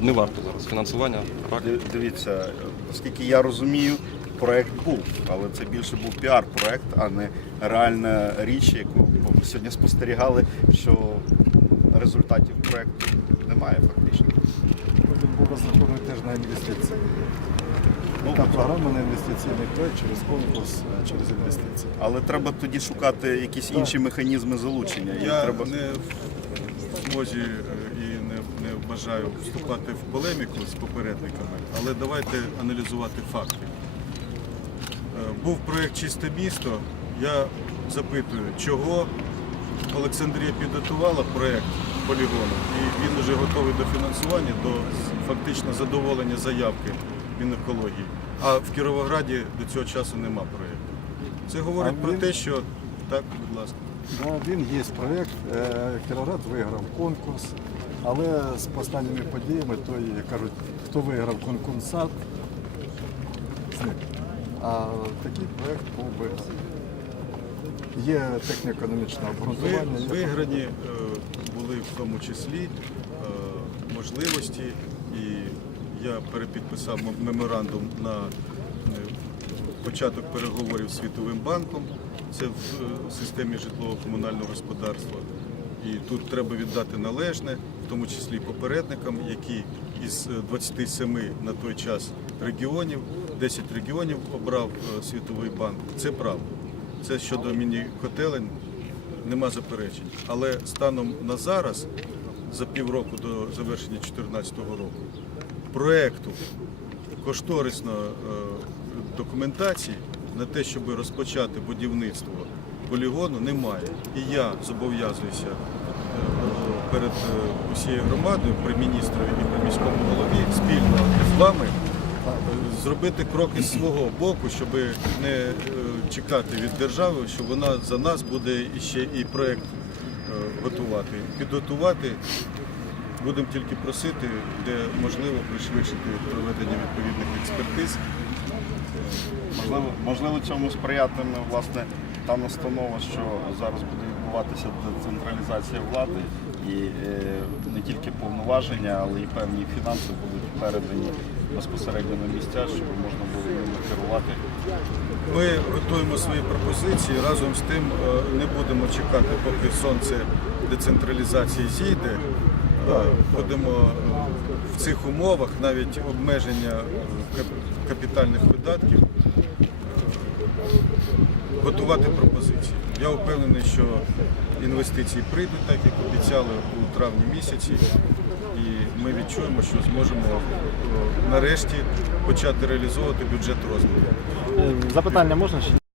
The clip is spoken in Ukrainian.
Не варто зараз фінансування. Так. Дивіться, оскільки я розумію, проект був, але це більше був піар-проект, а не реальна річ, яку ми сьогодні спостерігали, що результатів проекту немає фактично. Він був розрахований теж на інвестиції. Ну, Та програма на інвестиційний проект через конкурс, е, через інвестиції. Але треба тоді шукати якісь інші механізми залучення. Я треба... не в е, і не, не бажаю вступати в полеміку з попередниками, але давайте аналізувати факти. Е, Був проєкт Чисте місто. Я запитую, чого Олександрія підготувала проєкт полігону, і він вже готовий до фінансування, до фактично задоволення заявки Мінекології. А в Кіровограді до цього часу нема проєкту. Це говорить А про він- те, що так, будь ласка. Да, він є проєкт. е, виграв конкурс, але з останніми подіями, то і кажуть, хто виграв конкурсант. А такий проєкт був виграний. Є техніко-економічне обґрунтування. виграні е, були в тому числі е, можливості, і я перепідписав меморандум на початок переговорів з Світовим банком. Це в е, системі житлово-комунального господарства. І тут треба віддати належне, в тому числі попередникам, які із е, 27 на той час регіонів, 10 регіонів обрав е, Світовий банк. Це правда. Це щодо міні-котелень нема заперечень. Але станом на зараз, за півроку до завершення 2014 року, проекту кошторисної е, документації на те, щоб розпочати будівництво полігону, немає. І я зобов'язуюся е, перед е, усією громадою, при міністрові і при міському голові спільно з вами е, зробити кроки з свого боку, щоб не чекати від держави, що вона за нас буде ще і проєкт готувати. Підготувати будемо тільки просити, де можливо пришвидшити проведення відповідних експертиз. Можливо, можливо, цьому сприятиме власне та настанова, що зараз буде відбуватися децентралізація влади, і е, не тільки повноваження, але й певні фінанси будуть передані безпосередньо на місця, щоб можна було ними керувати. Ми готуємо свої пропозиції. Разом з тим е, не будемо чекати, поки сонце децентралізації зійде. Е, Будемо е, в цих умовах навіть обмеження е, капітальних видатків е, готувати пропозиції. Я впевнений, що інвестиції прийдуть, так як обіцяли у травні місяці, і ми відчуємо, що зможемо нарешті почати реалізовувати бюджет розвитку. Запитання можна ще?